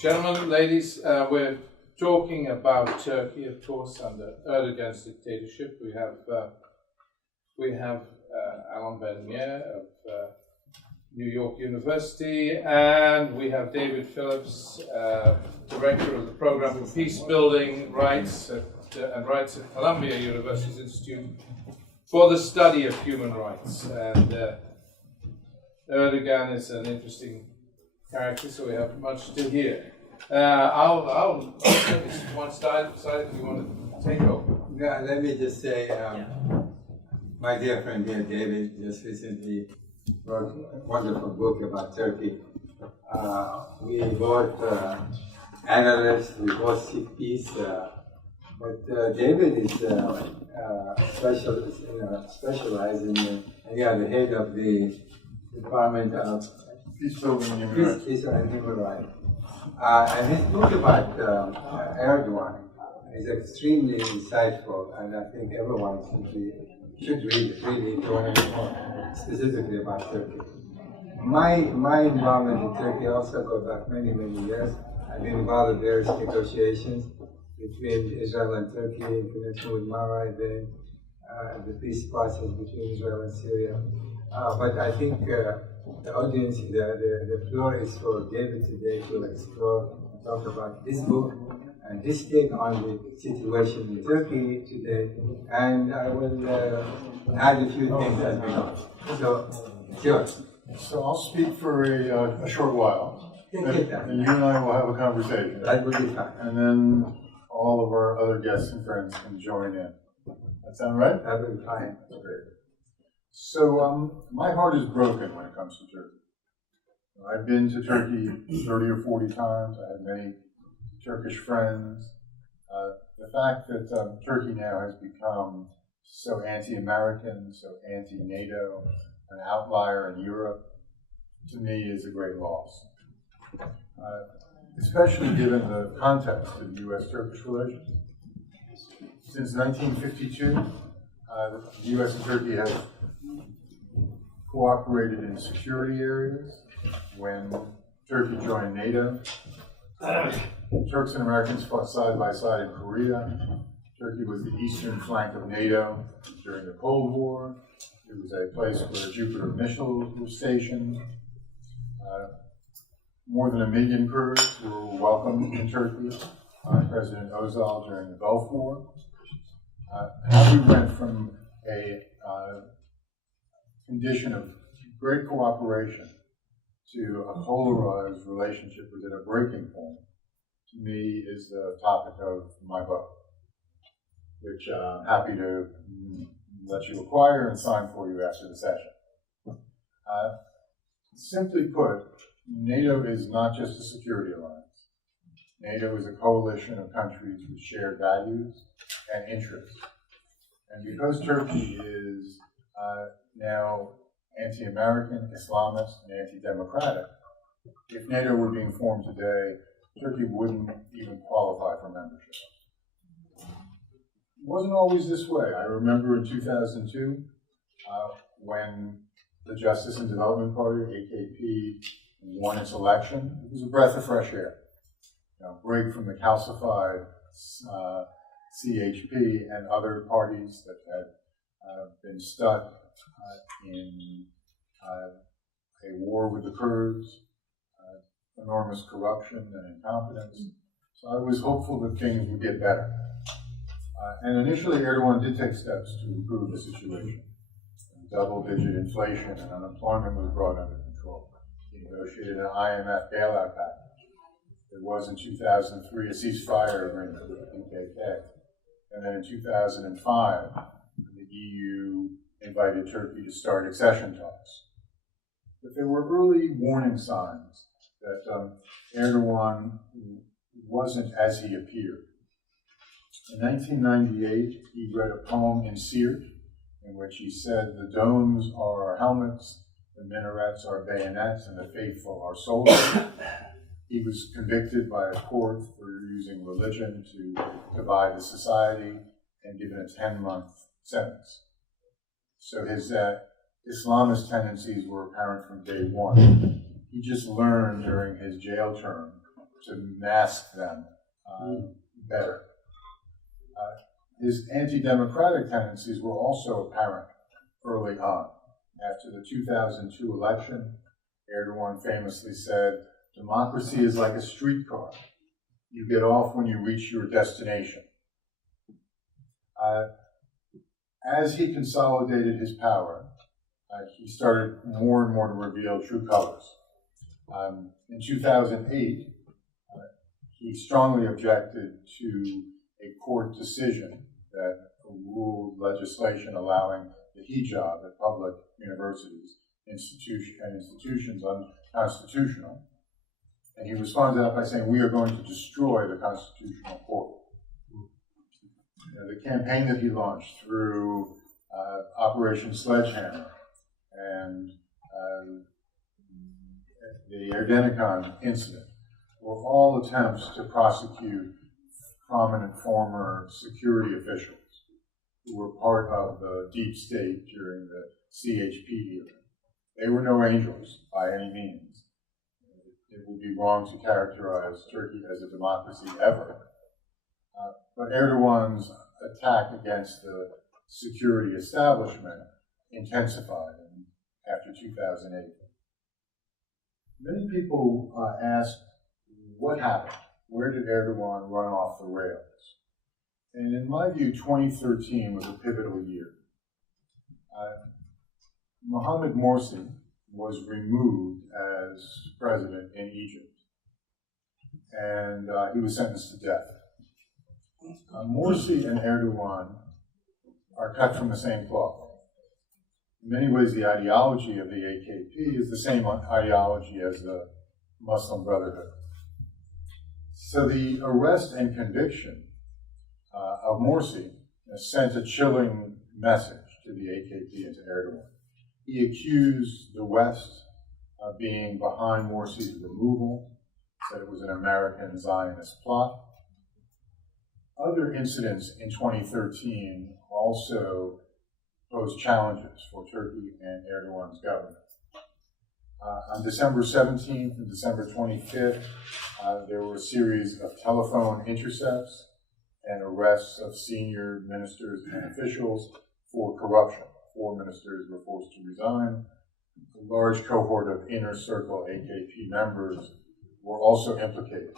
Gentlemen, ladies, we're talking about Turkey, of course, under Erdogan's dictatorship. We have Alon Ben-Meir of New York University, and we have David Phillips, director of the Program for Peace Building Rights and Rights at Columbia University's Institute for the Study of Human Rights. And Erdogan is an interesting character, so we have much to hear. I'll take this one side if you want to take over. Yeah, let me just say, my dear friend here, David, just recently wrote a wonderful book about Turkey. We both analysts, we both seek peace, but David is specialized in, the head of the Department of Peace Building and Human Rights. And his book about Erdogan is extremely insightful, and I think everyone should read it, really, if you want to know more specifically about Turkey. My involvement in Turkey also goes back many, many years. I've been involved in various negotiations between Israel and Turkey in connection with Mara, then the peace process between Israel and Syria. But I think the audience, the floor is for David today to explore, talk about his book and his take on the situation in Turkey today, and I will add a few things as we go. So, it's yours. So I'll speak for a short while, and you and I will have a conversation. That would be fine. And then all of our other guests and friends can join in. That sound right? That would be fine. Okay. So my heart is broken when it comes to Turkey. I've been to Turkey 30 or 40 times. I have many Turkish friends. The fact that Turkey now has become so anti-American, so anti-NATO, an outlier in Europe, to me is a great loss. Especially given the context of U.S.-Turkish relations. Since 1952, the U.S. and Turkey have cooperated in security areas. When Turkey joined NATO, Turks and Americans fought side by side in Korea. Turkey was the eastern flank of NATO during the Cold War. It was a place where Jupiter missiles were stationed. More than 1 million Kurds were welcomed in Turkey by President Özal during the Gulf War. How we went from a condition of great cooperation to a polarized relationship was at a breaking point, to me is the topic of my book, which I'm happy to let you acquire and sign for you after the session. Simply put, NATO is not just a security alliance. NATO is a coalition of countries with shared values and interests. And because Turkey is now anti-American, Islamist, and anti-democratic, if NATO were being formed today, Turkey wouldn't even qualify for membership. It wasn't always this way. I remember in 2002, when the Justice and Development Party, AKP, won its election, it was a breath of fresh air. Break from the calcified CHP and other parties that had been stuck in a war with the Kurds, enormous corruption and incompetence. So I was hopeful that things would get better. And initially, Erdogan did take steps to improve the situation. Double-digit inflation and unemployment was brought under control. He negotiated an IMF bailout package. There was in 2003 a ceasefire agreement with the PKK. And then in 2005, the EU invited Turkey to start accession talks. But there were early warning signs that Erdogan wasn't as he appeared. In 1998, he read a poem in Siirt in which he said, "The domes are our helmets, the minarets are bayonets, and the faithful are soldiers." He was convicted by a court for using religion to divide the society and given a 10-month sentence. So his Islamist tendencies were apparent from day one. He just learned during his jail term to mask them better. His anti-democratic tendencies were also apparent early on. After the 2002 election, Erdogan famously said, "Democracy is like a streetcar. You get off when you reach your destination." As he consolidated his power, he started more and more to reveal true colors. In 2008, he strongly objected to a court decision that ruled legislation allowing the hijab at public universities and institutions unconstitutional. And he responded that by saying, "We are going to destroy the constitutional court." The campaign that he launched through Operation Sledgehammer and the Erdogan incident were all attempts to prosecute prominent former security officials who were part of the deep state during the CHP era. They were no angels by any means. It would be wrong to characterize Turkey as a democracy ever. But Erdogan's attack against the security establishment intensified after 2008. Many people ask, what happened? Where did Erdogan run off the rails? And in my view, 2013 was a pivotal year. Mohamed Morsi was removed as president in Egypt, and he was sentenced to death. Morsi and Erdogan are cut from the same cloth. In many ways, the ideology of the AKP is the same ideology as the Muslim Brotherhood. So the arrest and conviction of Morsi sent a chilling message to the AKP and to Erdogan. He accused the West of being behind Morsi's removal, said it was an American Zionist plot. Other incidents in 2013 also posed challenges for Turkey and Erdogan's government. On December 17th and December 25th, there were a series of telephone intercepts and arrests of senior ministers and officials for corruption. 4 ministers were forced to resign. A large cohort of inner circle AKP members were also implicated.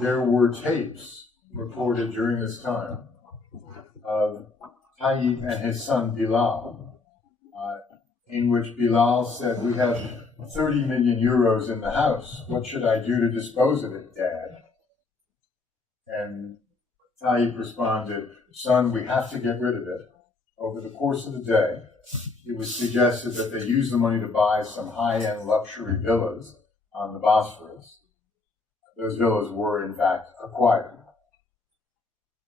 There were tapes recorded during this time of Tayyip and his son Bilal, in which Bilal said, "We have 30 million euros in the house. What should I do to dispose of it, Dad?" And Tayyip responded, "Son, we have to get rid of it." Over the course of the day, it was suggested that they use the money to buy some high-end luxury villas on the Bosphorus. Those villas were, in fact, acquired.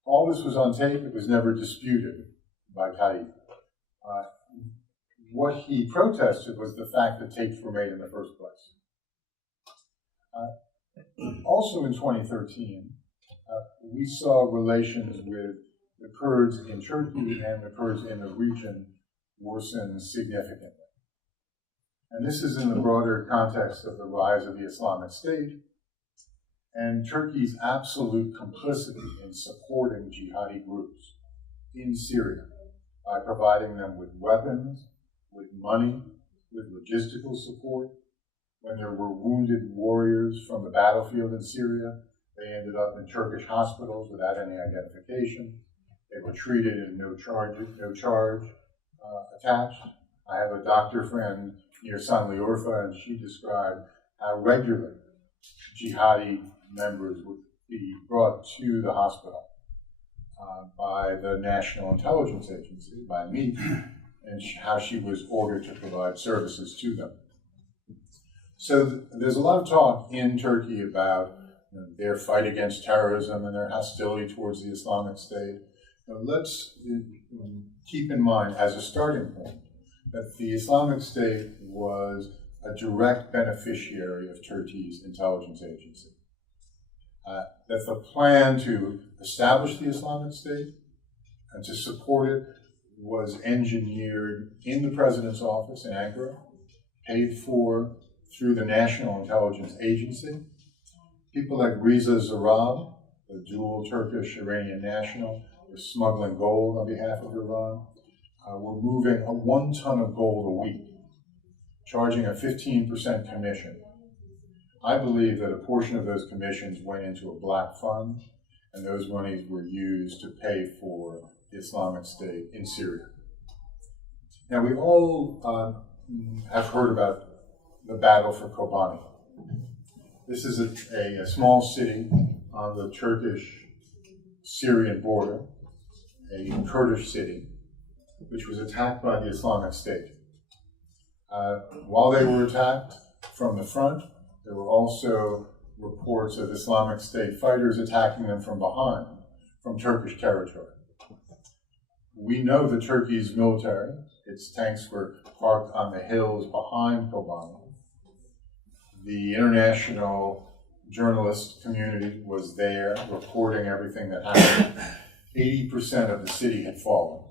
All this was on tape. It was never disputed by Tayyip. What he protested was the fact that tapes were made in the first place. Also in 2013, we saw relations with the Kurds in Turkey and the Kurds in the region worsen significantly. And this is in the broader context of the rise of the Islamic State and Turkey's absolute complicity in supporting jihadi groups in Syria by providing them with weapons, with money, with logistical support. When there were wounded warriors from the battlefield in Syria, they ended up in Turkish hospitals without any identification. They were treated and no charge attached. I have a doctor friend near Sanliurfa, and she described how regularly jihadi members would be brought to the hospital by the National Intelligence Agency, by me, and how she was ordered to provide services to them. So there's a lot of talk in Turkey about their fight against terrorism and their hostility towards the Islamic State. Now, let's keep in mind as a starting point that the Islamic State was a direct beneficiary of Turkey's intelligence agency. That the plan to establish the Islamic State and to support it was engineered in the president's office in Ankara, paid for through the National Intelligence Agency. People like Riza Zarab, the dual Turkish-Iranian national, was smuggling gold on behalf of Iran. Were moving 1 ton of gold a week, charging a 15% commission. I believe that a portion of those commissions went into a black fund, and those monies were used to pay for the Islamic State in Syria. Now, we all have heard about the battle for Kobani. This is a small city on the Turkish-Syrian border, a Kurdish city, which was attacked by the Islamic State. While they were attacked from the front, there were also reports of Islamic State fighters attacking them from behind, from Turkish territory. We know that Turkey's military, its tanks were parked on the hills behind Kobani. The international journalist community was there reporting everything that happened. 80% of the city had fallen.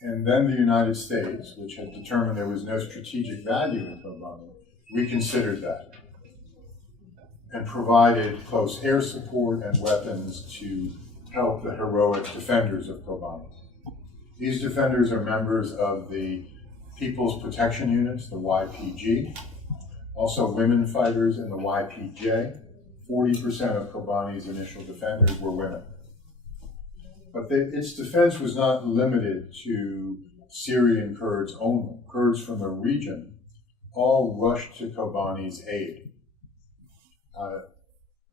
And then the United States, which had determined there was no strategic value in Kobani, reconsidered that and provided close air support and weapons to help the heroic defenders of Kobani. These defenders are members of the People's Protection Units, the YPG, also women fighters in the YPJ. 40% of Kobani's initial defenders were women. But its defense was not limited to Syrian Kurds only. Kurds from the region all rushed to Kobani's aid.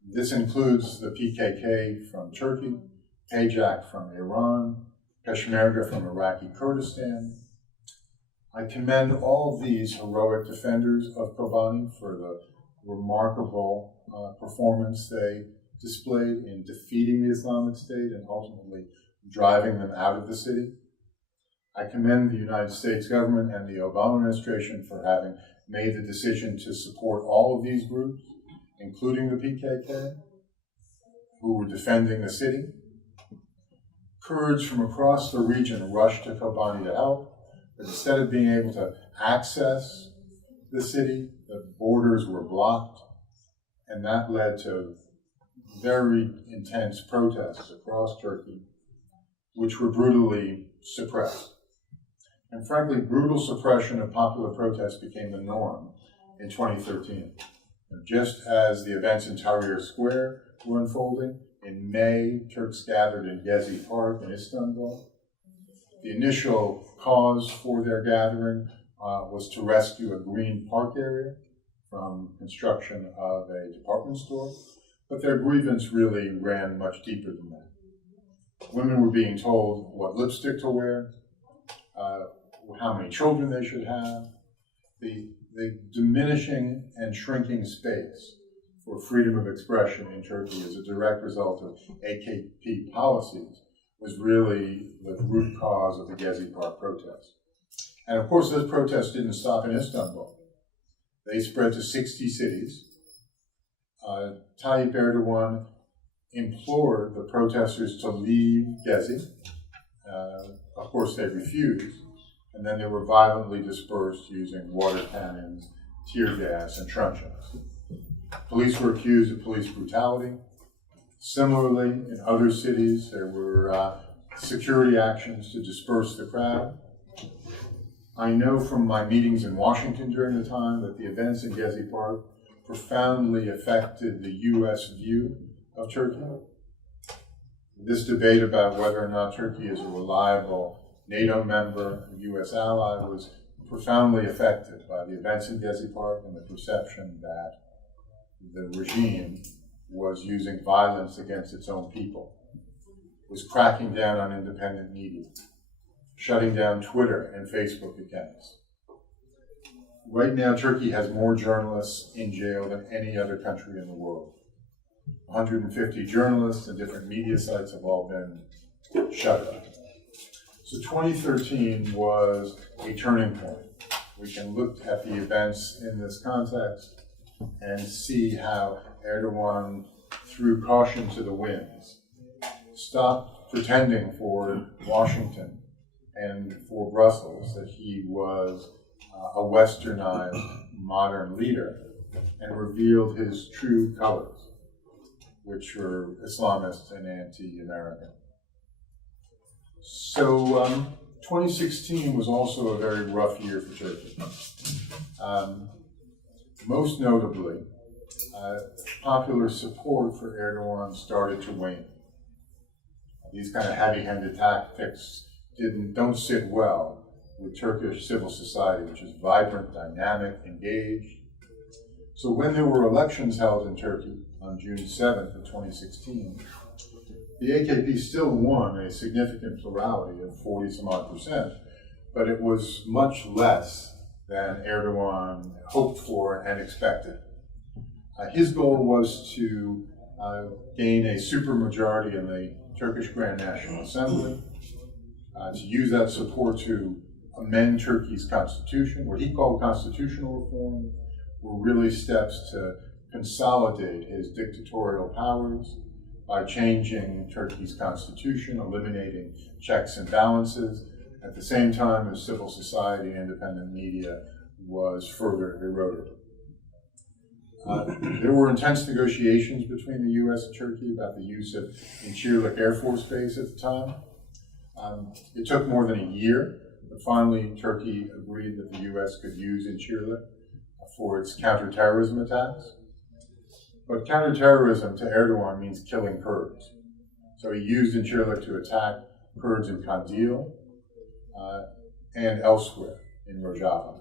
This includes the PKK from Turkey, Pajak from Iran, Peshmerga from Iraqi Kurdistan. I commend all these heroic defenders of Kobani for the remarkable performance they displayed in defeating the Islamic State and ultimately driving them out of the city. I commend the United States government and the Obama administration for having made the decision to support all of these groups, including the PKK, who were defending the city. Kurds from across the region rushed to Kobani to help, but instead of being able to access the city, the borders were blocked, and that led to very intense protests across Turkey, which were brutally suppressed. And frankly, brutal suppression of popular protests became the norm in 2013. Just as the events in Tahrir Square were unfolding, in May, Turks gathered in Gezi Park in Istanbul. The initial cause for their gathering was to rescue a green park area from construction of a department store, but their grievance really ran much deeper than that. Women were being told what lipstick to wear, how many children they should have. The diminishing and shrinking space for freedom of expression in Turkey as a direct result of AKP policies was really the root cause of the Gezi Park protests. And of course, those protests didn't stop in Istanbul. They spread to 60 cities. Tayyip Erdogan implored the protesters to leave Gezi. Of course, they refused. And then they were violently dispersed using water cannons, tear gas, and truncheons. Police were accused of police brutality. Similarly, in other cities, there were security actions to disperse the crowd. I know from my meetings in Washington during the time that the events in Gezi Park profoundly affected the U.S. view of Turkey. This debate about whether or not Turkey is a reliable NATO member, a U.S. ally, was profoundly affected by the events in Gezi Park and the perception that the regime was using violence against its own people, was cracking down on independent media, shutting down Twitter and Facebook accounts. Right now, Turkey has more journalists in jail than any other country in the world. 150 journalists and different media sites have all been shut down. So 2013 was a turning point. We can look at the events in this context and see how Erdogan threw caution to the winds, stopped pretending for Washington and for Brussels that he was a westernized modern leader and revealed his true colors, which were Islamist and anti-American. So 2016 was also a very rough year for Turkey. Most notably, popular support for Erdogan started to wane. These kind of heavy-handed tactics don't sit well with Turkish civil society, which is vibrant, dynamic, engaged. So when there were elections held in Turkey on June 7th of 2016, the AKP still won a significant plurality of 40-some-odd%, but it was much less than Erdogan hoped for and expected. His goal was to gain a supermajority in the Turkish Grand National Assembly, to use that support to amend Turkey's constitution. What he called constitutional reform were really steps to consolidate his dictatorial powers by changing Turkey's constitution, eliminating checks and balances, at the same time as civil society and independent media was further eroded. There were intense negotiations between the U.S. and Turkey about the use of Incirlik Air Force Base at the time. It took more than a year, but finally Turkey agreed that the U.S. could use Incirlik for its counterterrorism attacks. But counterterrorism to Erdogan means killing Kurds. So he used Incirlik to attack Kurds in Kandil and elsewhere in Rojava.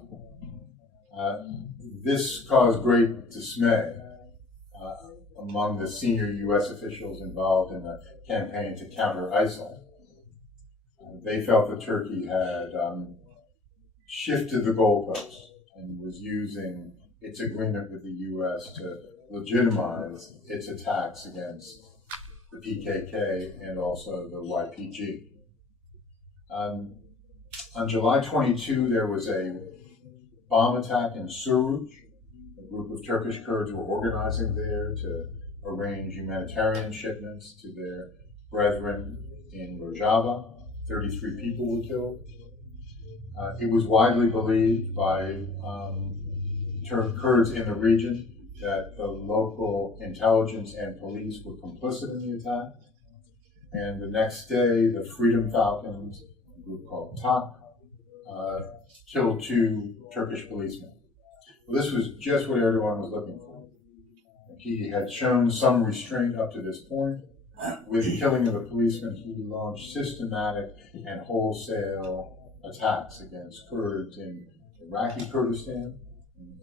This caused great dismay among the senior U.S. officials involved in the campaign to counter ISIL. They felt that Turkey had shifted the goalposts and was using its agreement with the U.S. to legitimize its attacks against the PKK and also the YPG. On July 22, there was a bomb attack in Suruc. A group of Turkish Kurds were organizing there to arrange humanitarian shipments to their brethren in Rojava. 33 people were killed. It was widely believed by Kurds in the region that the local intelligence and police were complicit in the attack. And the next day, the Freedom Falcons, a group called TAK, killed 2 Turkish policemen. Well, this was just what Erdogan was looking for. He had shown some restraint up to this point. With the killing of the policemen, he launched systematic and wholesale attacks against Kurds in Iraqi Kurdistan,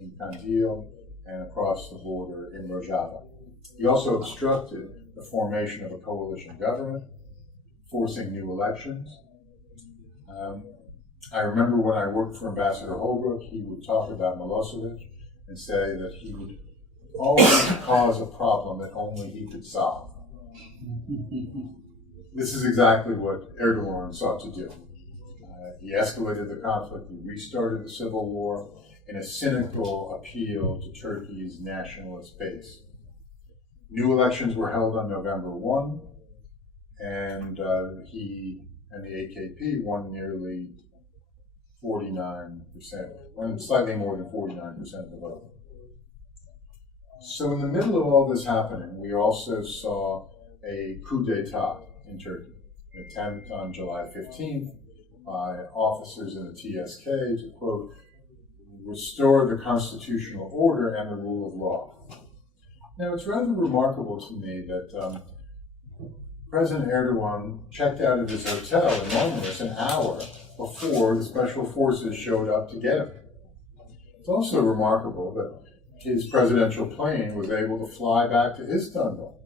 in Kandil, and across the border in Rojava. He also obstructed the formation of a coalition government, forcing new elections. I remember when I worked for Ambassador Holbrooke, he would talk about Milosevic and say that he would always cause a problem that only he could solve. This is exactly what Erdogan sought to do. He escalated the conflict, he restarted the civil war in a cynical appeal to Turkey's nationalist base. New elections were held on November 1, and he and the AKP won nearly 49%, won slightly more than 49% of the vote. So in the middle of all this happening, we also saw a coup d'etat in Turkey, an attempt on July 15th by officers in the TSK to, quote, restore the constitutional order and the rule of law. Now, it's rather remarkable to me that President Erdogan checked out of his hotel in Marmaris an hour before the special forces showed up to get him. It's also remarkable that his presidential plane was able to fly back to Istanbul.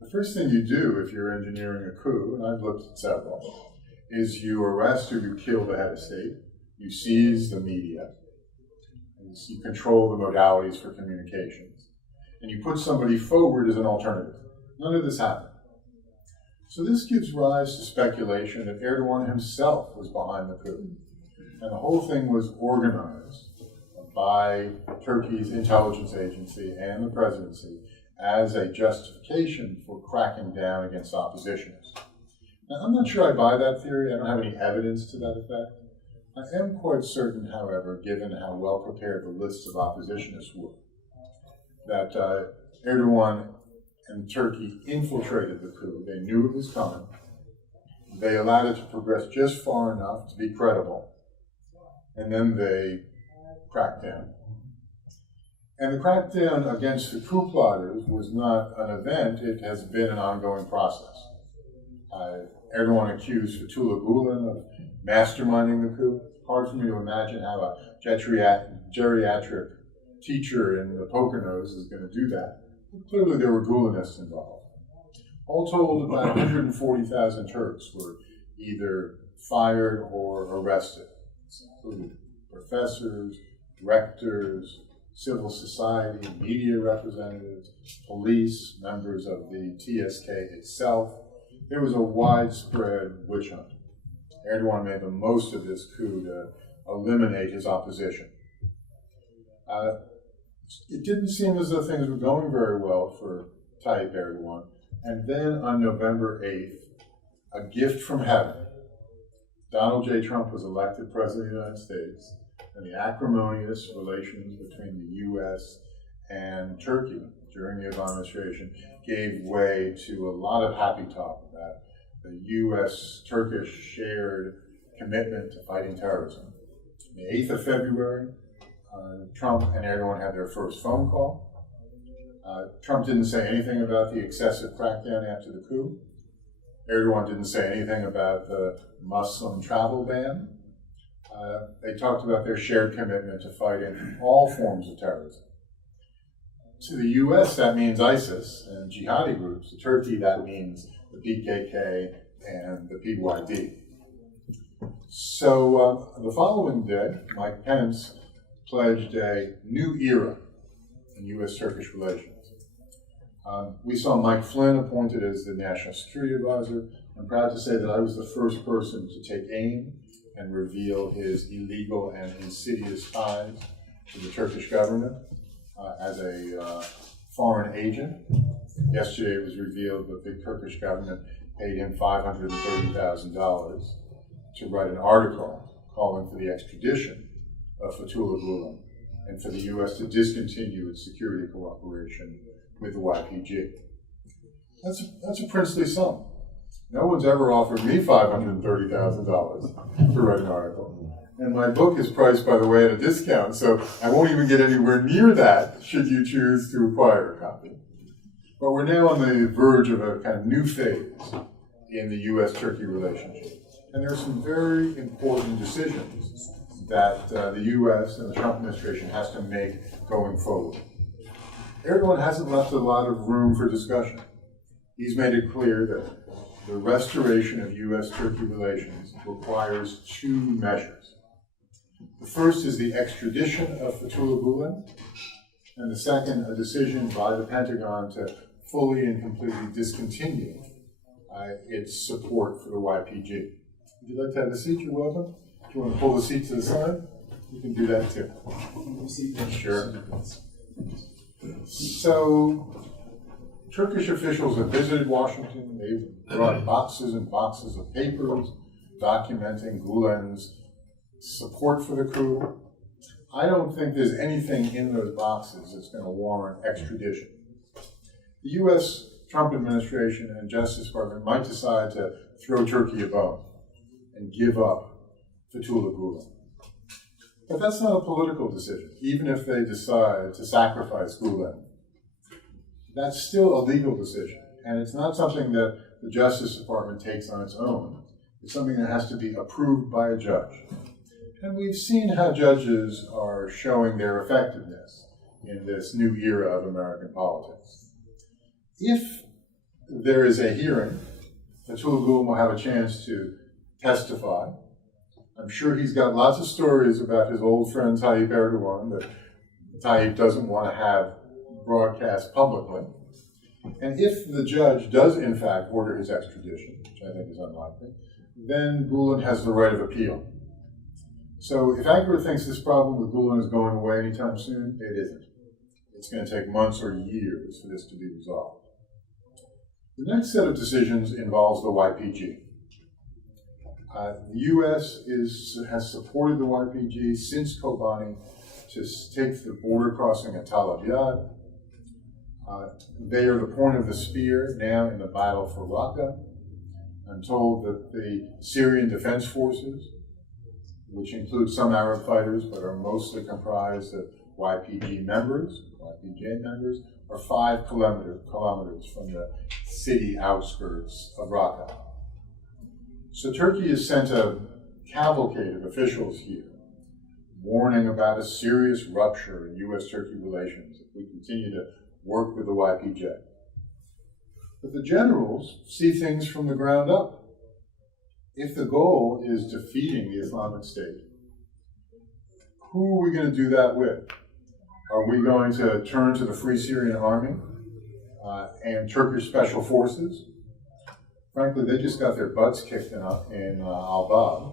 The first thing you do if you're engineering a coup, and I've looked at several, is you arrest or you kill the head of state, you seize the media, and you control the modalities for communications, and you put somebody forward as an alternative. None of this happened. So this gives rise to speculation that Erdogan himself was behind the coup, and the whole thing was organized by Turkey's intelligence agency and the presidency as a justification for cracking down against oppositioners. Now, I'm not sure I buy that theory. I don't have any evidence to that effect. I am quite certain, however, given how well prepared the lists of oppositionists were, that Erdogan and Turkey infiltrated the coup. They knew it was coming. They allowed it to progress just far enough to be credible, and then they cracked down. And the crackdown against the coup plotters was not an event, it has been an ongoing process. Erdogan accused Fethullah Gulen of masterminding the coup. Hard for me to imagine how a geriatric teacher in the Poconos is going to do that. Clearly there were Gulenists involved. All told, about 140,000 Turks were either fired or arrested. This included professors, rectors, civil society, media representatives, police, members of the TSK itself. There was a widespread witch hunt. Erdogan made the most of this coup to eliminate his opposition. It didn't seem as though things were going very well for Tayyip Erdogan. And then on November 8th, a gift from heaven, Donald J. Trump was elected President of the United States, and the acrimonious relations between the U.S. and Turkey during the Obama administration gave way to a lot of happy talk about the U.S.-Turkish shared commitment to fighting terrorism. On the 8th of February, Trump and Erdogan had their first phone call. Trump didn't say anything about the excessive crackdown after the coup. Erdogan didn't say anything about the Muslim travel ban. They talked about their shared commitment to fighting all forms of terrorism. To the U.S., that means ISIS and jihadi groups. To Turkey, that means the PKK and the PYD. So the following day, Mike Pence pledged a new era in U.S.-Turkish relations. We saw Mike Flynn appointed as the National Security Advisor. I'm proud to say that I was the first person to take aim and reveal his illegal and insidious ties to the Turkish government as a foreign agent. Yesterday it was revealed that the Turkish government paid him $530,000 to write an article calling for the extradition of Fethullah Gulen and for the U.S. to discontinue its security cooperation with the YPG. That's a princely sum. No one's ever offered me $530,000 to write an article. And my book is priced, by the way, at a discount, so I won't even get anywhere near that should you choose to acquire a copy. But we're now on the verge of a kind of new phase in the U.S.-Turkey relationship. And there are some very important decisions that the U.S. and the Trump administration has to make going forward. Erdogan hasn't left a lot of room for discussion. He's made it clear that the restoration of U.S.-Turkey relations requires two measures. The first is the extradition of Fethullah Gulen, and the second, a decision by the Pentagon to fully and completely discontinue its support for the YPG. If you'd like to have a seat, you're welcome. If you want to pull the seat to the side, you can do that too. Sure. So, Turkish officials have visited Washington. They've brought boxes and boxes of papers documenting Gulen's support for the coup. I don't think there's anything in those boxes that's going to warrant extradition. The U.S. Trump administration and Justice Department might decide to throw Turkey a bone and give up Fethullah Gulen. But that's not a political decision, even if they decide to sacrifice Gulen. That's still a legal decision, and it's not something that the Justice Department takes on its own. It's something that has to be approved by a judge. And we've seen how judges are showing their effectiveness in this new era of American politics. If there is a hearing, Fethullah Gulen will have a chance to testify. I'm sure he's got lots of stories about his old friend Tayyip Erdogan that Tayyip doesn't want to have broadcast publicly. And if the judge does in fact order his extradition, which I think is unlikely, then Gulen has the right of appeal. So if Ankara thinks this problem with Gulen is going away anytime soon, it isn't. It's going to take months or years for this to be resolved. The next set of decisions involves the YPG. The U.S. has supported the YPG since Kobani to take the border crossing at Tal Abyad. They are the point of the spear now in the battle for Raqqa. I'm told that the Syrian Defense Forces, which include some Arab fighters but are mostly comprised of YPG members, YPJ members, are 5 kilometers from the city outskirts of Raqqa. So Turkey has sent a cavalcade of officials here, warning about a serious rupture in U.S.-Turkey relations if we continue to work with the YPJ. But the generals see things from the ground up. If the goal is defeating the Islamic State, who are we going to do that with? Are we going to turn to the Free Syrian Army and Turkish Special Forces? Frankly, they just got their butts kicked in Al-Bab.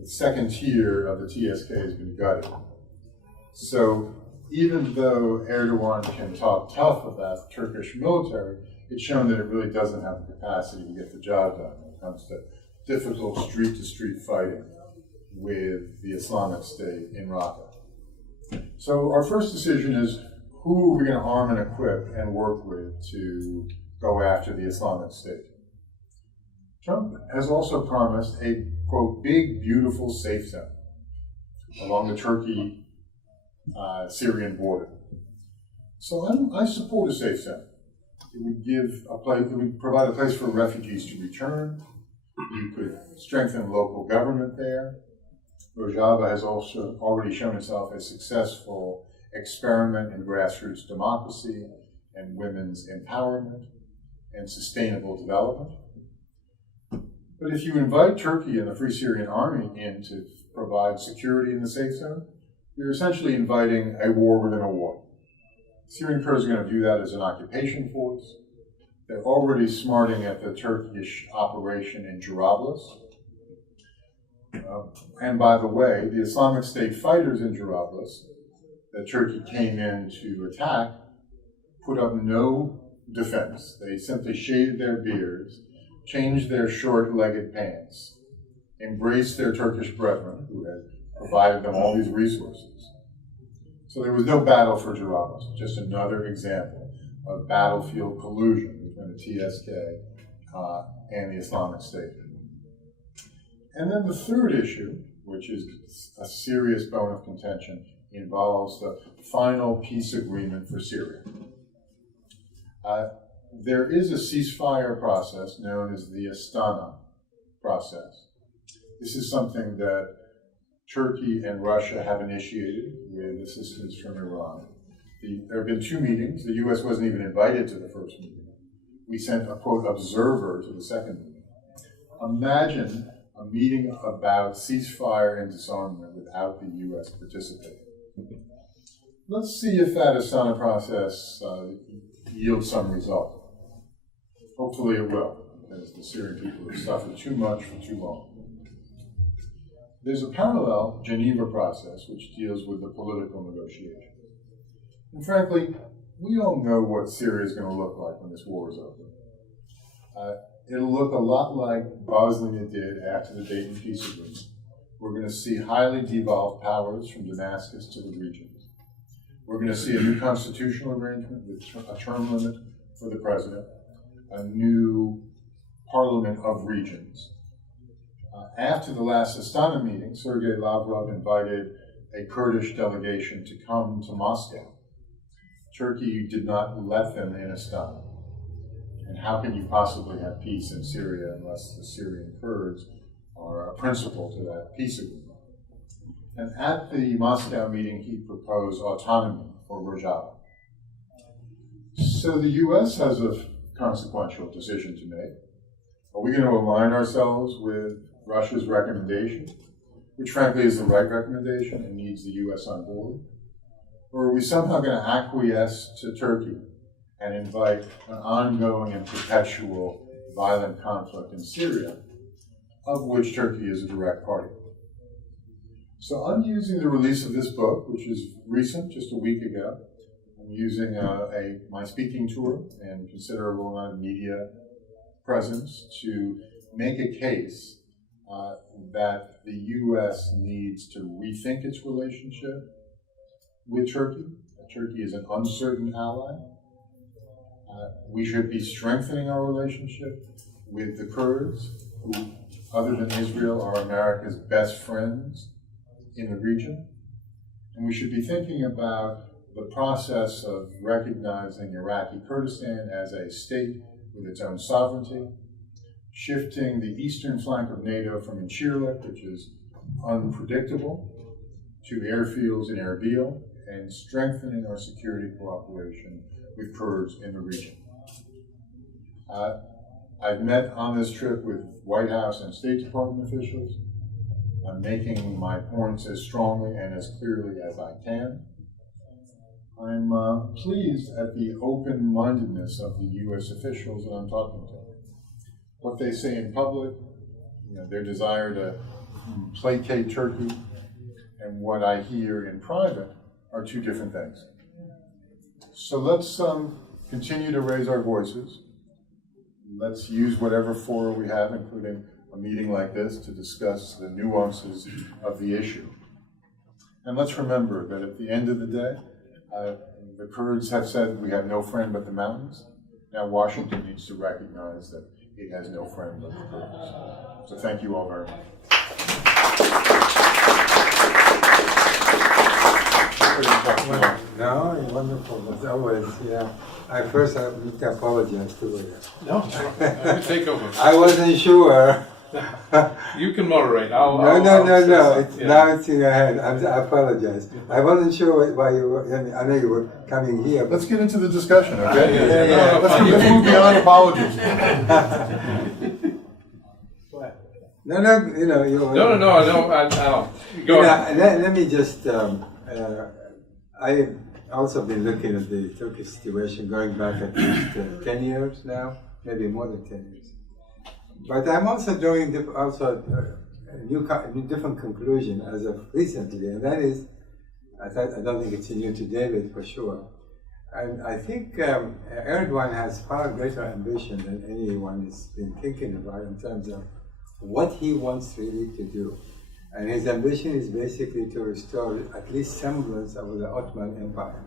The second tier of the TSK has been gutted. So even though Erdogan can talk tough about the Turkish military, it's shown that it really doesn't have the capacity to get the job done when it comes to difficult street-to-street fighting with the Islamic State in Raqqa. So our first decision is, who are we going to arm and equip and work with to go after the Islamic State? Trump has also promised a, quote, big, beautiful safe zone along the Turkey-Syrian border. So I support a safe zone. It would provide a place for refugees to return. You could strengthen local government there. Rojava has also already shown itself a successful experiment in grassroots democracy and women's empowerment and sustainable development. But if you invite Turkey and the Free Syrian Army in to provide security in the safe zone, you're essentially inviting a war within a war. Syrian Kurds are going to view that as an occupation force. They're already smarting at the Turkish operation in Jarablus. And by the way, the Islamic State fighters in Jarablus that Turkey came in to attack put up no defense. They simply shaved their beards, changed their short-legged pants, embraced their Turkish brethren who had provided them all these resources. So there was no battle for Jarablus, just another example of battlefield collusion between the TSK and the Islamic State. And then the third issue, which is a serious bone of contention, involves the final peace agreement for Syria. There is a ceasefire process known as the Astana process. This is something that Turkey and Russia have initiated with assistance from Iran. There have been 2 meetings. The U.S. wasn't even invited to the first meeting. We sent a, quote, observer to the second meeting. Imagine a meeting about ceasefire and disarmament without the U.S. participating. Let's see if that Astana process yields some result. Hopefully it will, because the Syrian people have suffered too much for too long. There's a parallel Geneva process which deals with the political negotiation. And frankly, we all know what Syria is going to look like when this war is over. It'll look a lot like Bosnia did after the Dayton Peace Agreement. We're going to see highly devolved powers from Damascus to the regions. We're going to see a new constitutional arrangement with a term limit for the president, a new parliament of regions. After the last Astana meeting, Sergei Lavrov invited a Kurdish delegation to come to Moscow. Turkey did not let them in Astana. And how can you possibly have peace in Syria unless the Syrian Kurds are a principal to that peace agreement? And at the Moscow meeting, he proposed autonomy for Rojava. So the U.S. has a consequential decision to make. Are we going to align ourselves with Russia's recommendation, which frankly is the right recommendation and needs the U.S. on board? Or are we somehow going to acquiesce to Turkey and invite an ongoing and perpetual violent conflict in Syria, of which Turkey is a direct party? So I'm using the release of this book, which is recent, just a week ago. I'm using my speaking tour and considerable amount of media presence to make a case that the U.S. needs to rethink its relationship with Turkey. Turkey is an uncertain ally. We should be strengthening our relationship with the Kurds, who, other than Israel, are America's best friends in the region. And we should be thinking about the process of recognizing Iraqi Kurdistan as a state with its own sovereignty, shifting the eastern flank of NATO from Incirlik, which is unpredictable, to airfields in Erbil, and strengthening our security cooperation with Kurds in the region. I've met on this trip with White House and State Department officials. I'm making my points as strongly and as clearly as I can. I'm pleased at the open-mindedness of the U.S. officials that I'm talking to. What they say in public, their desire to placate Turkey, and what I hear in private are two different things. So let's continue to raise our voices. Let's use whatever fora we have, including a meeting like this, to discuss the nuances of the issue. And let's remember that at the end of the day, the Kurds have said we have no friend but the mountains. Now Washington needs to recognize that it has no friend but the Kurds. So thank you all very much. No, wonderful, as always, yeah. I first need to apologize to you. No, take over. I wasn't sure. You can moderate. No. Now it's in your hand. I apologize. I wasn't sure why you were. I know you were coming here. Let's get into the discussion, okay? Yeah. Let's move beyond apologies. No. Go on. Let me just. I've also been looking at the Turkish situation going back at least 10 years now, maybe more than 10 years. But I'm also drawing a different conclusion as of recently, and that is, I don't think it's new to David for sure. And I think Erdogan has far greater ambition than anyone has been thinking about in terms of what he wants really to do. And his ambition is basically to restore at least semblance of the Ottoman Empire.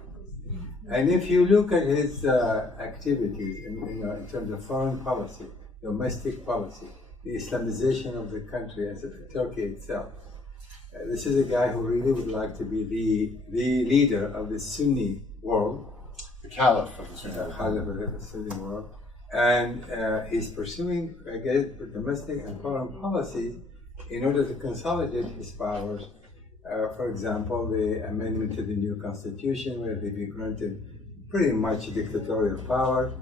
And if you look at his activities in terms of foreign policy, domestic policy, the Islamization of the country, as Turkey itself, this is a guy who really would like to be the leader of the Sunni world. The Caliph of the Sunni world. Caliph of the Sunni world. And he's pursuing, again, domestic and foreign policies in order to consolidate his powers. For example, the amendment to the new constitution, where they be granted pretty much dictatorial power.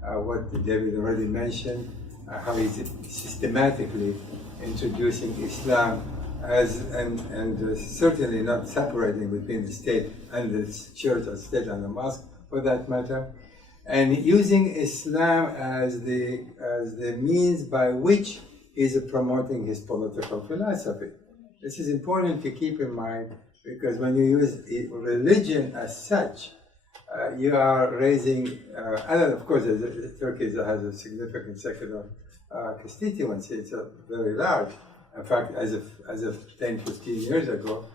What David already mentioned, how he's systematically introducing Islam and certainly not separating between the state and the church, or state and the mosque, for that matter, and using Islam as the means by which he's promoting his political philosophy. This is important to keep in mind, because when you use religion as such, you are raising, and of course Turkey has a significant secular constituency, it's very large. In fact, as of 10, 15 years ago,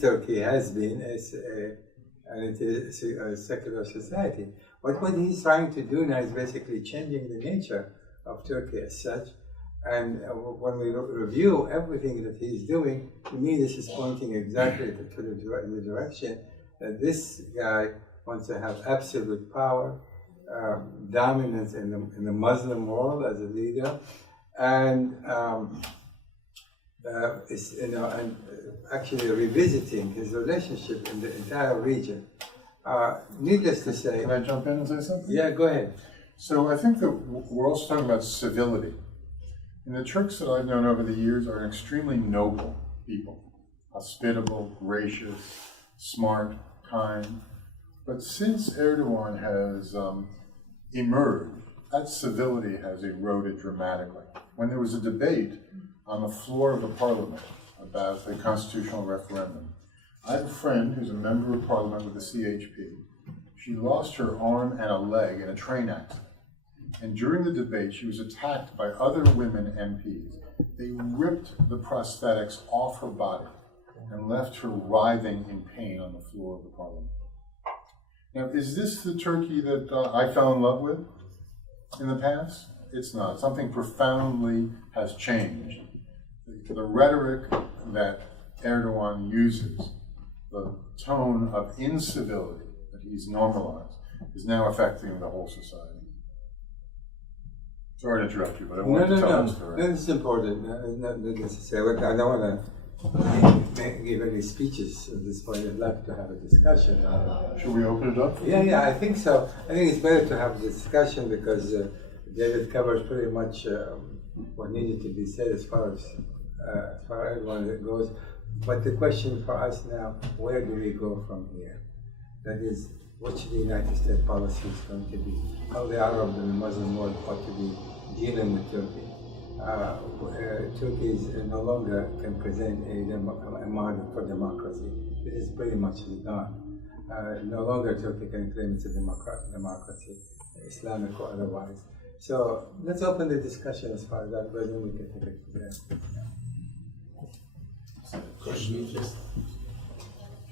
Turkey has been a secular society. But what he's trying to do now is basically changing the nature of Turkey as such. And when we review everything that he's doing, to me this is pointing exactly to the direction that this guy wants to have absolute power, dominance in the Muslim world as a leader, and and actually revisiting his relationship in the entire region. Needless to say, Can I jump in and say something? Yeah, go ahead. So I think that we're also talking about civility. And the Turks that I've known over the years are an extremely noble people, hospitable, gracious, smart, kind. But since Erdogan has emerged, that civility has eroded dramatically. When there was a debate on the floor of the parliament about the constitutional referendum, I have a friend who's a member of parliament with the CHP. She lost her arm and a leg in a train accident. And during the debate, she was attacked by other women MPs. They ripped the prosthetics off her body and left her writhing in pain on the floor of the parliament. Now, is this the Turkey that I fell in love with in the past? It's not. Something profoundly has changed. The rhetoric that Erdogan uses, the tone of incivility that he's normalized, is now affecting the whole society. Sorry to interrupt you, but I want to tell this story. No, this is important. Not necessarily. I don't want to give any speeches at this point. I'd like to have a discussion. Should we open it up? Yeah, I think so. I think it's better to have a discussion because David covers pretty much what needed to be said as far as everyone that goes. But the question for us now, where do we go from here? That is, what should the United States policy is going to be? How the Arab and the Muslim world ought to be dealing with Turkey. Turkey is no longer can present a model for democracy. It is pretty much gone. No longer Turkey can claim it's a democracy, Islamic or otherwise. So let's open the discussion as far as that goes, and we can take it from there.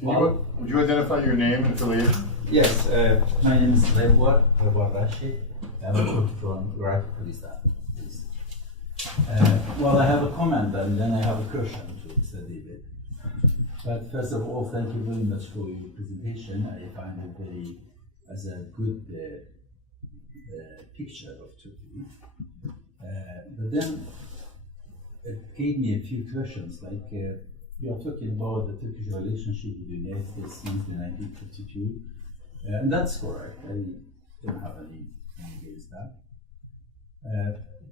Would you identify your name and affiliation? Yes, my name is Rewar Rashid. I'm from Iraq, Kurdistan. Well, I have a comment and then I have a question to Mr. David. But first of all, thank you very much for your presentation. I find it as a good picture of Turkey. But then it gave me a few questions, like you are talking about the Turkish relationship with the United States since 1952, and that's correct. I don't have any against that.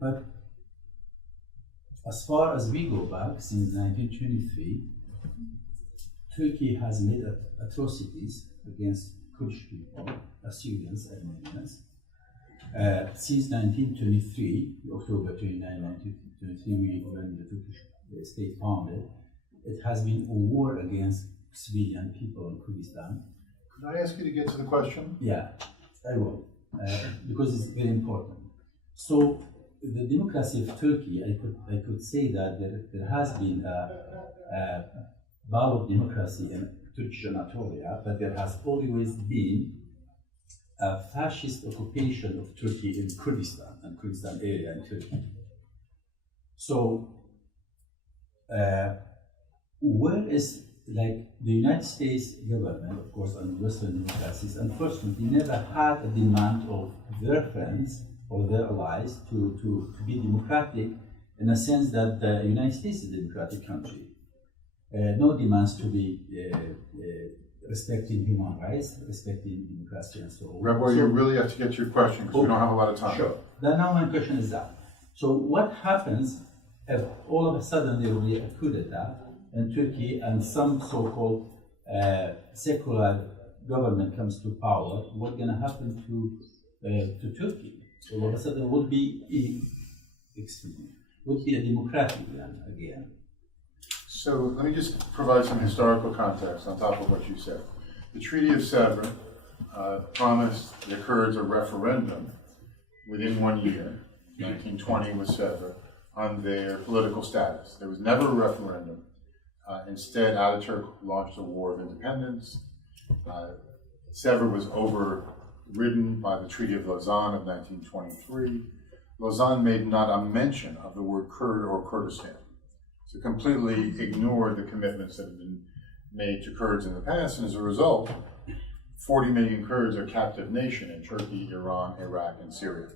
But as far as we go back, since 1923, Turkey has made atrocities against Kurdish people, Assyrians, Armenians. Since 1923, October 29, 1923, when the Turkish state founded, it has been a war against civilian people in Kurdistan. Could I ask you to get to the question? Yeah, I will, because it's very important. So, the democracy of Turkey, I could say that there has been a bout of democracy in Turkish Anatolia, but there has always been a fascist occupation of Turkey in Kurdistan and Kurdistan area in Turkey. So, where is, like, the United States government, of course, and Western democracies, unfortunately never had a demand of their friends or their allies to be democratic, in a sense that the United States is a democratic country. No demands to be respecting human rights, respecting democracy, and so on. Rebel, you really have to get to your question because we don't have a lot of time. Sure. Then now my question is that. So what happens if all of a sudden there will be a coup d'etat in Turkey and some so-called secular government comes to power? What's going to happen to Turkey? So all of a sudden would be a democratic land again. So let me just provide some historical context on top of what you said. The Treaty of Sèvres promised the Kurds a referendum within 1 year, 1920 with Sèvres, on their political status. There was never a referendum. Instead, Ataturk launched a war of independence. Sèvres was overridden by the Treaty of Lausanne of 1923. Lausanne made not a mention of the word Kurd or Kurdistan. So completely ignored the commitments that had been made to Kurds in the past, and as a result, 40 million Kurds are captive nation in Turkey, Iran, Iraq, and Syria.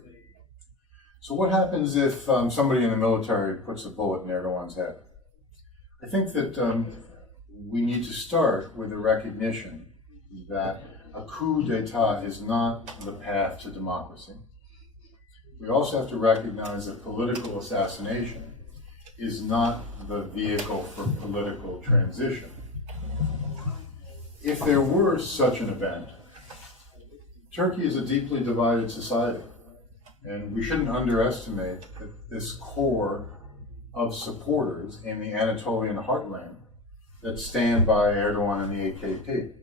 So what happens if somebody in the military puts a bullet in Erdogan's head? I think that we need to start with the recognition that a coup d'etat is not the path to democracy. We also have to recognize that political assassination is not the vehicle for political transition. If there were such an event, Turkey is a deeply divided society, and we shouldn't underestimate that this core of supporters in the Anatolian heartland that stand by Erdogan and the AKP.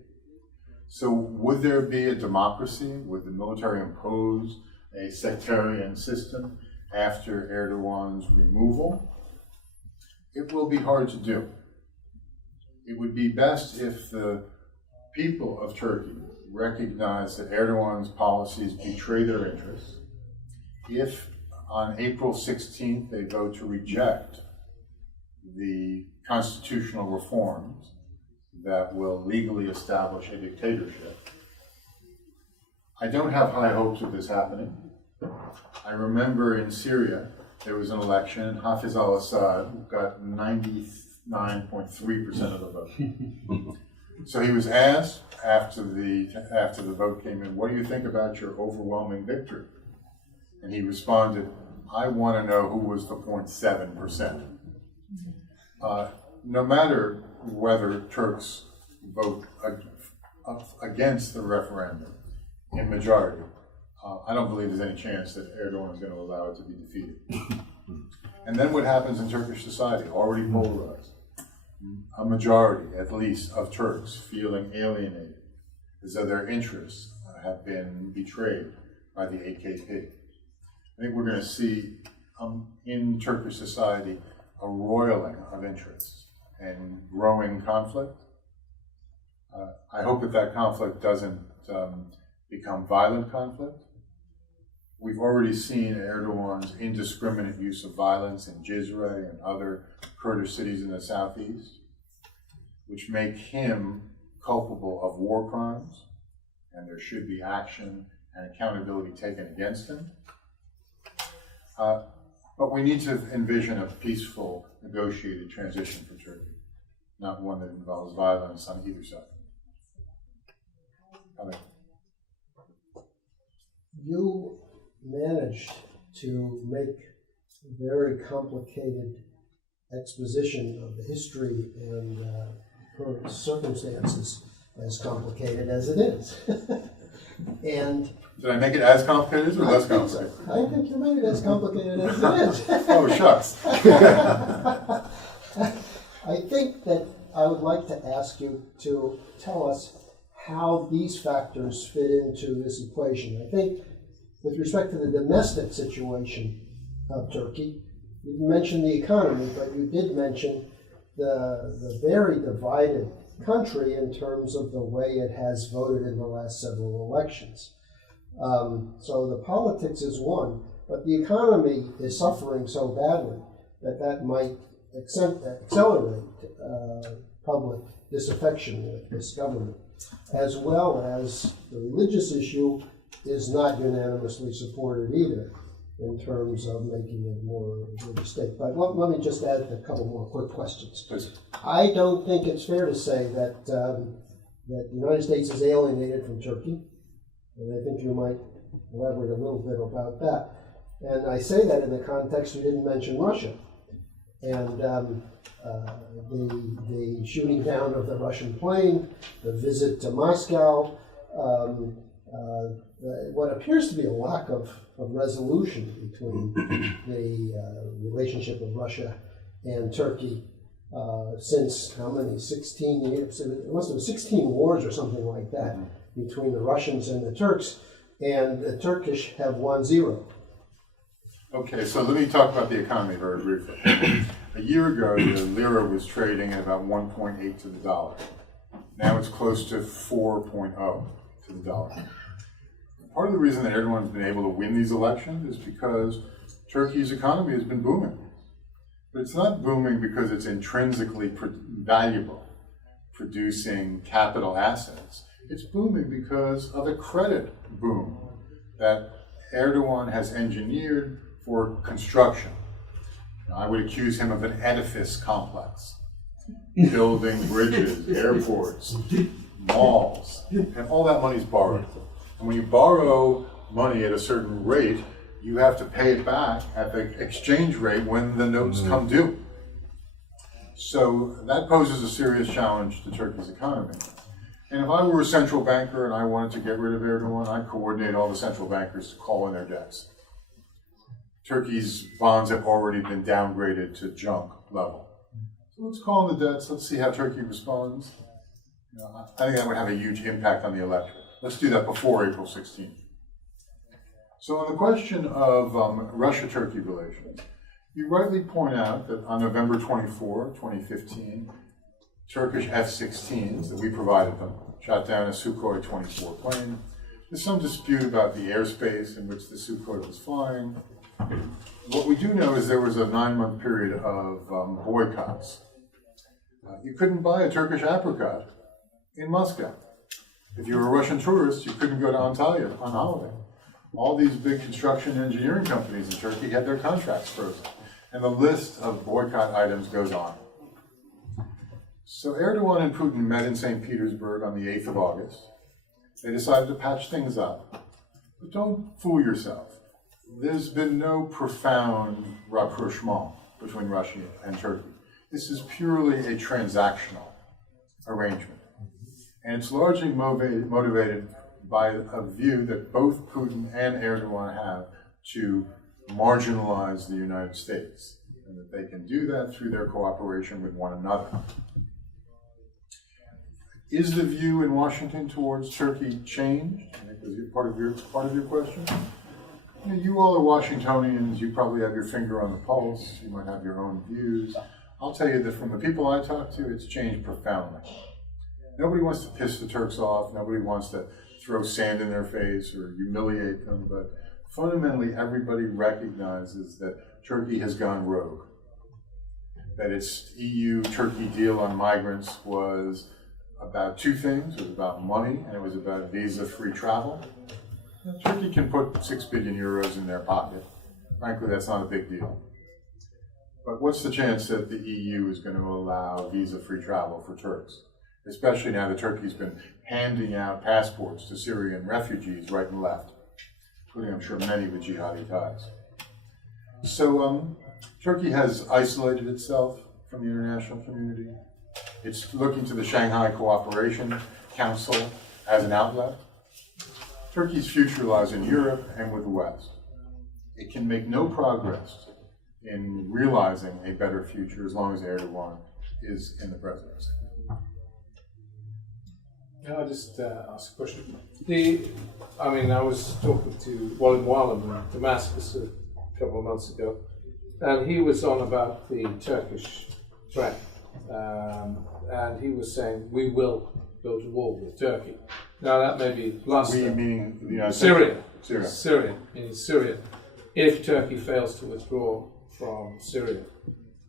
So would there be a democracy? Would the military impose a sectarian system after Erdogan's removal. It will be hard to do. It would be best if the people of Turkey recognize that Erdogan's policies betray their interests. If on April 16th they vote to reject the constitutional reforms that will legally establish a dictatorship. I don't have high hopes of this happening. I remember in Syria, there was an election, and Hafiz al-Assad got 99.3% of the vote. So he was asked after the vote came in, what do you think about your overwhelming victory? And he responded, I want to know who was the 0.7%. No matter whether Turks vote against the referendum in majority, I don't believe there's any chance that Erdogan is going to allow it to be defeated. And then what happens in Turkish society, already polarized? A majority, at least, of Turks feeling alienated, as though their interests have been betrayed by the AKP. I think we're going to see in Turkish society a roiling of interests and growing conflict. I hope that conflict doesn't become violent conflict. We've already seen Erdogan's indiscriminate use of violence in Cizre and other Kurdish cities in the southeast, which make him culpable of war crimes, and there should be action and accountability taken against him. But we need to envision a peaceful, negotiated transition for Turkey, not one that involves violence on either side. You managed to make a very complicated exposition of the history and current circumstances as complicated as it is. And did I make it as complicated or less complicated? I think you made it as complicated as it is. Oh, shucks. I think that I would like to ask you to tell us how these factors fit into this equation. I think with respect to the domestic situation of Turkey, you mentioned the economy, but you did mention the very divided country in terms of the way it has voted in the last several elections. So the politics is one, but the economy is suffering so badly that might accelerate public disaffection with this government, as well as the religious issue is not unanimously supported either in terms of making it more religious state. But let me just add a couple more quick questions. Please. I don't think it's fair to say that that the United States is alienated from Turkey, and I think you might elaborate a little bit about that. And I say that in the context you didn't mention Russia, and the shooting down of the Russian plane, the visit to Moscow, what appears to be a lack of resolution between the relationship of Russia and Turkey since how many, 16 years? It must have been 16 wars or something like that between the Russians and the Turks, and the Turkish have won 0. Okay, so let me talk about the economy very briefly. A year ago, the lira was trading at about 1.8 to the dollar. Now it's close to 4.0 to the dollar. Part of the reason that Erdogan's been able to win these elections is because Turkey's economy has been booming. But it's not booming because it's intrinsically valuable, producing capital assets. It's booming because of a credit boom that Erdogan has engineered for construction. Now, I would accuse him of an edifice complex, building bridges, airports, malls, and all that money's borrowed. And when you borrow money at a certain rate, you have to pay it back at the exchange rate when the notes come due. So that poses a serious challenge to Turkey's economy. And if I were a central banker and I wanted to get rid of Erdogan, I'd coordinate all the central bankers to call in their debts. Turkey's bonds have already been downgraded to junk level. So let's call in the debts, let's see how Turkey responds. I think that would have a huge impact on the electorate. Let's do that before April 16th. So on the question of Russia-Turkey relations, you rightly point out that on November 24, 2015, Turkish F-16s that we provided them shot down a Sukhoi 24 plane. There's some dispute about the airspace in which the Sukhoi was flying. What we do know is there was a 9-month period of boycotts. You couldn't buy a Turkish apricot in Moscow. If you were a Russian tourist, you couldn't go to Antalya on holiday. All these big construction engineering companies in Turkey had their contracts frozen. And the list of boycott items goes on. So Erdogan and Putin met in St. Petersburg on the 8th of August. They decided to patch things up. But don't fool yourself. There's been no profound rapprochement between Russia and Turkey. This is purely a transactional arrangement. And it's largely motivated by a view that both Putin and Erdogan have to marginalize the United States, and that they can do that through their cooperation with one another. Is the view in Washington towards Turkey changed? I think was part of your question. You all are Washingtonians. You probably have your finger on the pulse. You might have your own views. I'll tell you that from the people I talk to, it's changed profoundly. Nobody wants to piss the Turks off. Nobody wants to throw sand in their face or humiliate them. But fundamentally, everybody recognizes that Turkey has gone rogue. That its EU-Turkey deal on migrants was about two things. It was about money, and it was about visa-free travel. Turkey can put 6 billion euros in their pocket. Frankly, that's not a big deal. But what's the chance that the EU is going to allow visa-free travel for Turks? Especially now that Turkey's been handing out passports to Syrian refugees right and left, including, I'm sure, many with jihadi ties. So Turkey has isolated itself from the international community. It's looking to the Shanghai Cooperation Council as an outlet. Turkey's future lies in Europe and with the West. It can make no progress in realizing a better future as long as Erdogan is in the presidency. Can I just ask a question? I was talking to Walid Muallim in Damascus a couple of months ago, and he was on about the Turkish threat, and he was saying, we will go to war with Turkey. Now that may be bluster. We meaning the United Syria. States? Syria. In Syria. If Turkey fails to withdraw from Syria.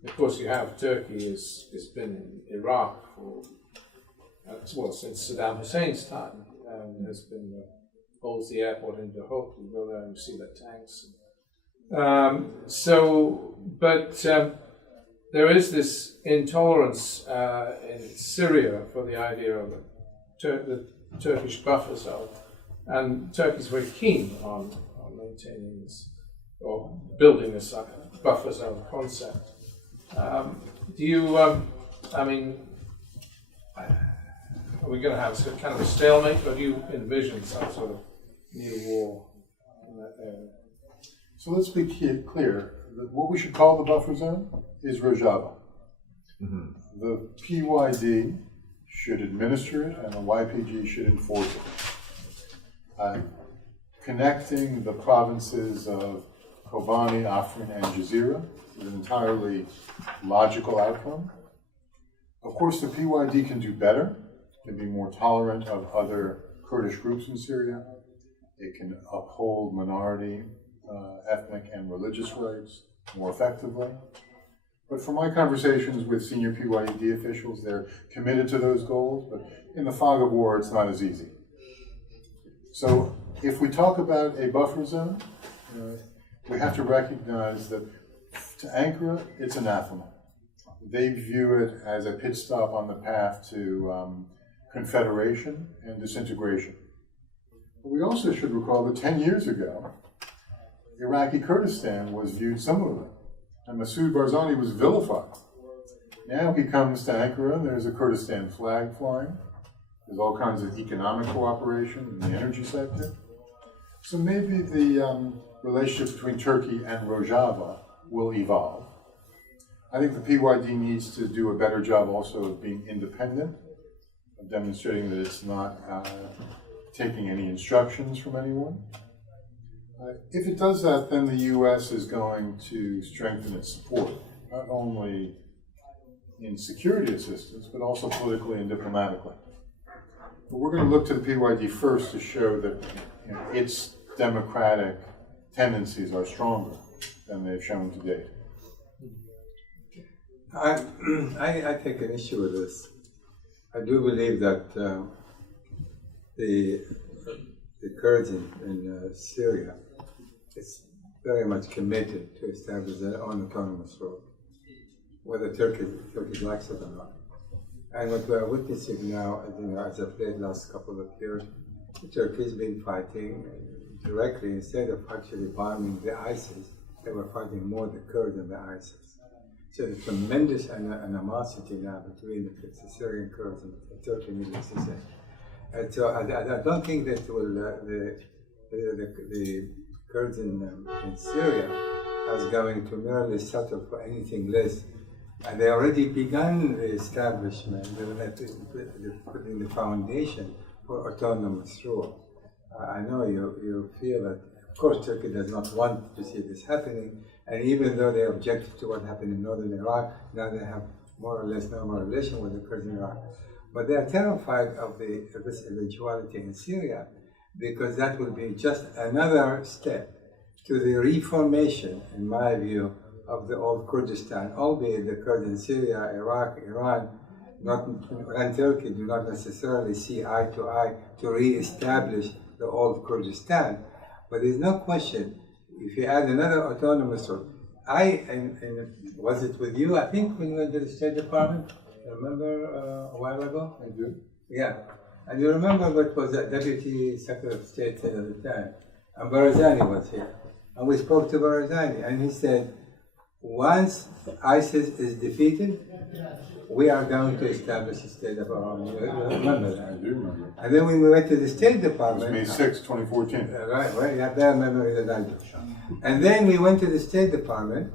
Of course, you have Turkey has been in Iraq for since Saddam Hussein's time, has been holds the airport in Dahok. You go there and you see the tanks. There is this intolerance in Syria for the idea of the Turkish buffer zone, and Turkey's very keen on maintaining this or building this buffer zone concept. Are we going to have some kind of a stalemate, or do you envision some sort of new war in that area? So let's be clear. What we should call the buffer zone is Rojava. Mm-hmm. The PYD should administer it, and the YPG should enforce it. Connecting the provinces of Kobani, Afrin, and Jazeera is an entirely logical outcome. Of course, the PYD can do better. Can be more tolerant of other Kurdish groups in Syria. It can uphold minority, ethnic, and religious rights more effectively. But from my conversations with senior PYD officials, they're committed to those goals, but in the fog of war, it's not as easy. So if we talk about a buffer zone, we have to recognize that to Ankara, it's anathema. They view it as a pit stop on the path to confederation and disintegration. But we also should recall that 10 years ago, Iraqi Kurdistan was viewed similarly, and Masoud Barzani was vilified. Now he comes to Ankara, and there's a Kurdistan flag flying. There's all kinds of economic cooperation in the energy sector. So maybe the relationship between Turkey and Rojava will evolve. I think the PYD needs to do a better job also of being independent, of demonstrating that it's not taking any instructions from anyone. If it does that, then the U.S. is going to strengthen its support, not only in security assistance, but also politically and diplomatically. But we're going to look to the PYD first to show that its democratic tendencies are stronger than they've shown to date. I take an issue with this. I do believe that the Kurds in Syria is very much committed to establish their own autonomous rule, whether Turkey likes it or not. And what we are witnessing now, as of late last couple of years, Turkey's been fighting directly instead of actually bombing the ISIS. They were fighting more the Kurds than the ISIS. So the tremendous animosity now between the Syrian Kurds and the Turkey, needless to say. And so I don't think that the Kurds in Syria is going to merely settle for anything less. And they already begun the establishment, putting the foundation for autonomous rule. I know you feel that, of course, Turkey does not want to see this happening, and even though they objected to what happened in northern Iraq, now they have more or less normal relation with the Kurds in Iraq. But they are terrified of this eventuality in Syria, because that will be just another step to the reformation, in my view, of the old Kurdistan, albeit the Kurds in Syria, Iraq, Iran, and Turkey do not necessarily see eye to eye to re-establish the old Kurdistan. But there's no question, if you add another autonomous rule, was it with you, I think, when you went to the State Department? Remember a while ago? I do. Yeah. And you remember what was the Deputy Secretary of State said at the time? And Barzani was here. And we spoke to Barzani, and he said, once ISIS is defeated, we are going to establish a state of our own. You remember that? I do remember. And then when we went to the State Department... It was May 6, 2014. Right, you have better memory than I do. And then we went to the State Department,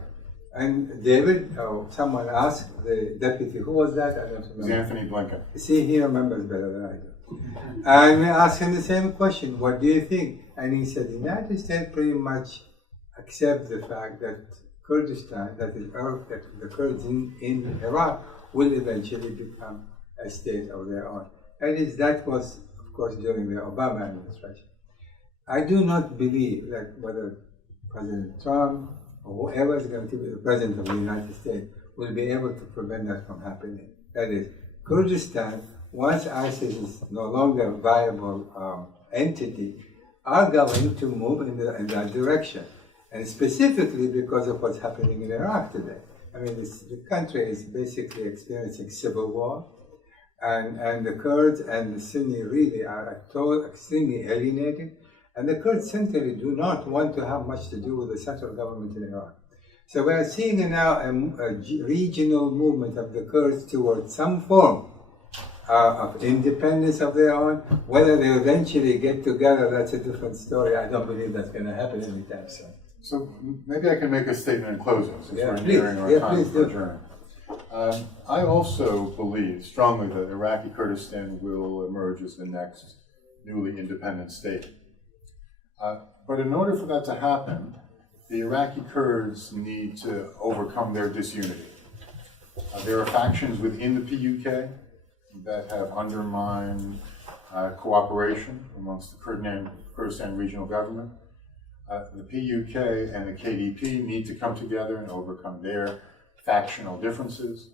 and David, someone asked the deputy, who was that? I don't remember. It was Anthony Blinken. See, he remembers better than I do. And we asked him the same question, what do you think? And he said, the United States pretty much accepts the fact that Kurdistan, that is the Kurds in Iraq, will eventually become a state of their own. That was, of course, during the Obama administration. I do not believe that whether President Trump or whoever is going to be the President of the United States will be able to prevent that from happening. That is, Kurdistan, once ISIS is no longer a viable entity, are going to move in that direction. And specifically because of what's happening in Iraq today. I mean, the country is basically experiencing civil war, and the Kurds and the Sunni really are extremely alienated, and the Kurds centrally do not want to have much to do with the central government in Iraq. So we are seeing now a regional movement of the Kurds towards some form of independence of their own. Whether they eventually get together, that's a different story. I don't believe that's going to happen anytime soon. So maybe I can make a statement in closing, since we're please. nearing our time Please for do. adjournment. I also believe strongly that Iraqi Kurdistan will emerge as the next newly independent state. But in order for that to happen, the Iraqi Kurds need to overcome their disunity. There are factions within the PUK that have undermined cooperation amongst the Kurdistan regional government. The PUK and the KDP need to come together and overcome their factional differences.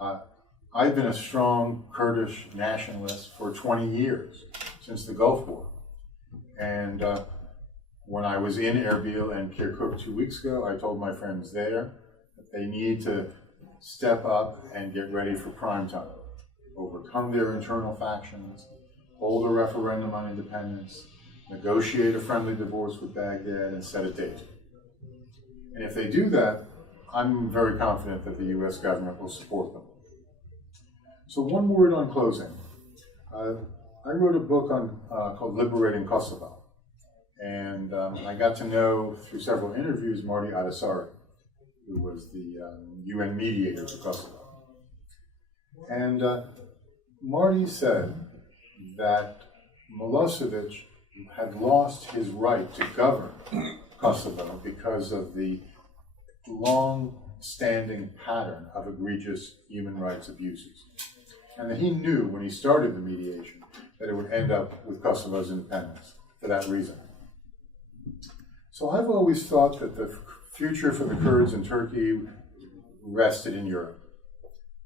I've been a strong Kurdish nationalist for 20 years, since the Gulf War. And when I was in Erbil and Kirkuk 2 weeks ago, I told my friends there that they need to step up and get ready for prime time, overcome their internal factions, hold a referendum on independence, negotiate a friendly divorce with Baghdad, and set a date. And if they do that, I'm very confident that the US government will support them. So one word on closing. I wrote a book called Liberating Kosovo. And I got to know, through several interviews, Marty Adasari, who was the UN mediator for Kosovo. And Marty said that Milosevic had lost his right to govern Kosovo because of the long-standing pattern of egregious human rights abuses. And that he knew when he started the mediation that it would end up with Kosovo's independence for that reason. So I've always thought that the future for the Kurds in Turkey rested in Europe,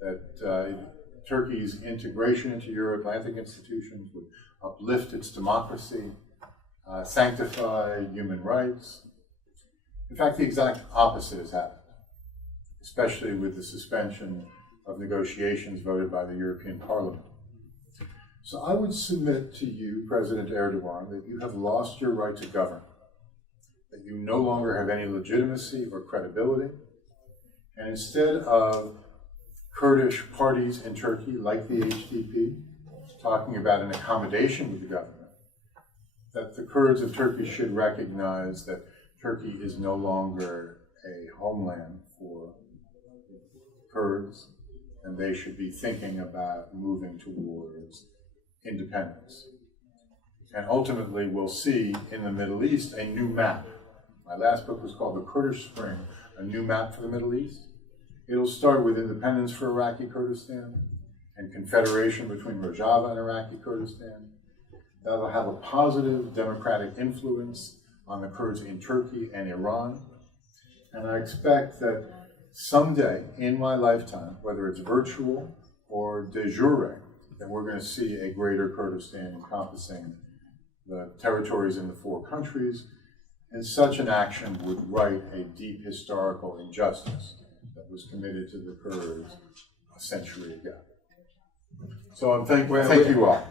that Turkey's integration into Euro-Atlantic institutions would uplift its democracy, sanctify human rights. In fact, the exact opposite has happened, especially with the suspension of negotiations voted by the European Parliament. So I would submit to you, President Erdogan, that you have lost your right to govern, that you no longer have any legitimacy or credibility, and instead of Kurdish parties in Turkey, like the HDP, talking about an accommodation with the government, that the Kurds of Turkey should recognize that Turkey is no longer a homeland for Kurds, and they should be thinking about moving towards independence. And ultimately, we'll see in the Middle East a new map. My last book was called The Kurdish Spring, A New Map for the Middle East. It'll start with independence for Iraqi Kurdistan and confederation between Rojava and Iraqi Kurdistan. That'll have a positive democratic influence on the Kurds in Turkey and Iran. And I expect that someday in my lifetime, whether it's virtual or de jure, that we're going to see a greater Kurdistan encompassing the territories in the four countries. And such an action would right a deep historical injustice that was committed to the Kurds a century ago. So I'm thank you all.